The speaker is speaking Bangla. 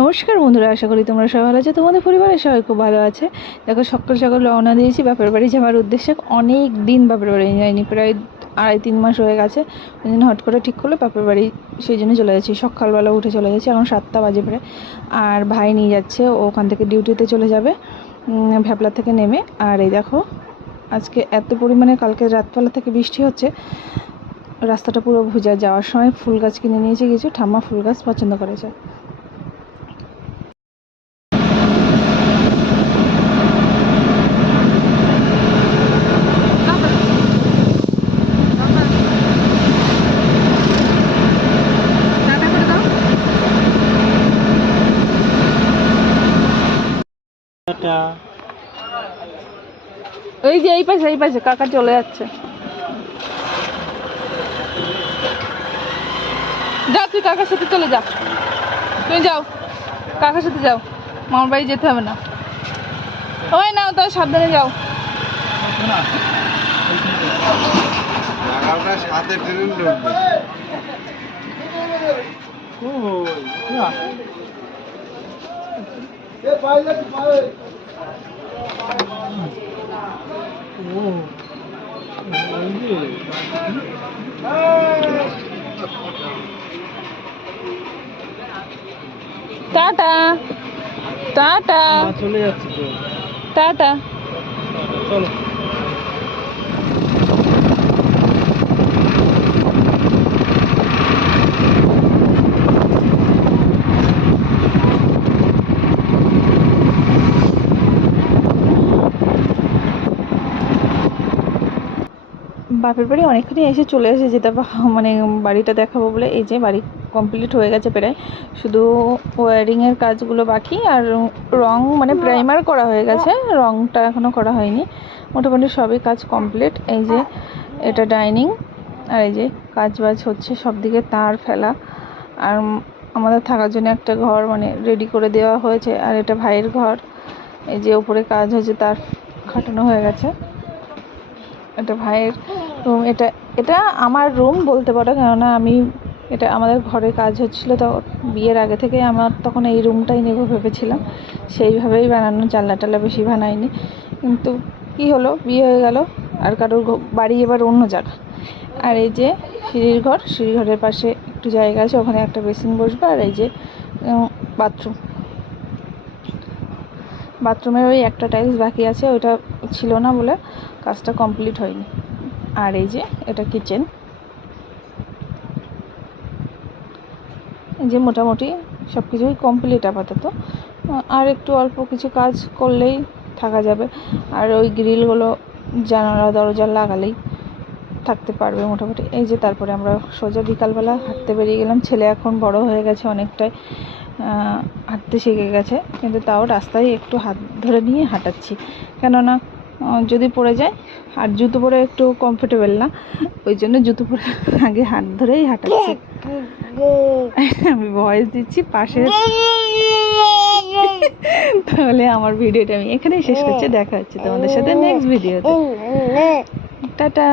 নমস্কার বন্ধুরা, আশা করি তোমরা সবাই ভালো আছো। তোমাদের পরিবারের সবাই খুব ভালো আছে। দেখো, সকাল সকাল রওনা দিয়েছি বাপের বাড়ি যাওয়ার উদ্দেশ্যে। অনেক দিন বাপের বাড়ি যাইনি প্রায় আড়াই তিন মাস হয়ে গেছে। ওই জন্য হট করে ঠিক করলে, বাপের বাড়ি সেই জন্য চলে যাচ্ছি। সকালবেলা উঠে চলে যাচ্ছি, এখন সাতটা বাজে প্রায়। আর ভাই নিয়ে যাচ্ছে, ও ওখান থেকে ডিউটিতে চলে যাবে ভ্যাপলা থেকে নেমে। আর এই দেখো, আজকে এত পরিমাণে, কালকে রাতবেলা থেকে বৃষ্টি হচ্ছে। রাস্তাটা পুরো ভুজা। যাওয়ার সময় ফুল গাছ কিনে নিয়েছে কিছু, ঠাম্মা ফুল গাছ পছন্দ করেছে। টাটা এই যে এই পাশে এই পাশে কাকা চলে যাচ্ছে যা তুই কাকার সাথে চলে যা তুমি যাও কাকার সাথে যাও মামার বাড়ি যেতে হবে না ওই নাও তাহলে সাবধানে যাও সাথে ট্রেন টাটা। টাটা। চলে যাচ্ছে টাটা। চলো। বাপের বাড়ি অনেকখানি এসে চলে এসে যেতে মানে বাড়িটা দেখাবো বলে। এই যে বাড়ি কমপ্লিট হয়ে গেছে প্রায়। শুধু ওয়ারিংয়ের কাজগুলো বাকি আর রং মানে প্রাইমার করা হয়ে গেছে। রংটা এখনও করা হয়নি। মোটামুটি সবই কাজ কমপ্লিট এই যে এটা ডাইনিং আর এই যে কাজ বাজ হচ্ছে সব দিকে তার ফেলা। আর আমাদের থাকার জন্য একটা ঘর মানে রেডি করে দেওয়া হয়েছে। আর এটা ভাইয়ের ঘর। এই যে ওপরে কাজ হয়েছে তার খাটানো হয়ে গেছে। এটা ভাইয়ের রুম এটা এটা আমার রুম বলতে পারো, কেননা আমি এটা আমাদের ঘরে কাজ হচ্ছিল, তো বিয়ের আগে থেকে আমার তখন এই রুমটাই নেব ভেবেছিলাম। সেইভাবেই বানানো, জানলা টাল্লা বেশি বানাইনি। কিন্তু কি হলো, বিয়ে হয়ে গেল, আর কারোর বাড়ি এবার অন্য জায়গা। আর এই যে সিঁড়ির ঘর সিঁড়ি ঘরের পাশে একটু জায়গা আছে, ওখানে একটা বেসিন বসবে, আর এই যে বাথরুম বাথরুমের ওই একটা টাইলস বাকি আছে ওইটা ছিল না বলে কাজটা কমপ্লিট হয়নি। আর এই যে এটা কিচেন যে মোটামুটি সব কিছুই কমপ্লিট আপাতত। আর একটু অল্প কিছু কাজ করলেই থাকা যাবে। আর ওই গ্রিলগুলো জানালা, দরজা লাগালেই থাকতে পারবে মোটামুটি। এই যে তারপরে আমরা সোজা বিকালবেলা হাঁটতে বেরিয়ে গেলাম। ছেলে এখন বড় হয়ে গেছে অনেকটাই। হাঁটতে শিখে গেছে। কিন্তু তাও রাস্তায় একটু হাত ধরে নিয়ে হাঁটাচ্ছি। কেননা যদি পড়ে যায়। আর জুতো পরে একটু কমফোর্টেবল না। ওই জন্য জুতো পরে আগে হাত ধরেই হাঁটাচ্ছি। আমি ভয়েস দিচ্ছি পাশে। তাহলে আমার ভিডিওটা আমি এখানেই শেষ করছি। দেখা হচ্ছে তোমাদের সাথে নেক্সট ভিডিওতে টাটা।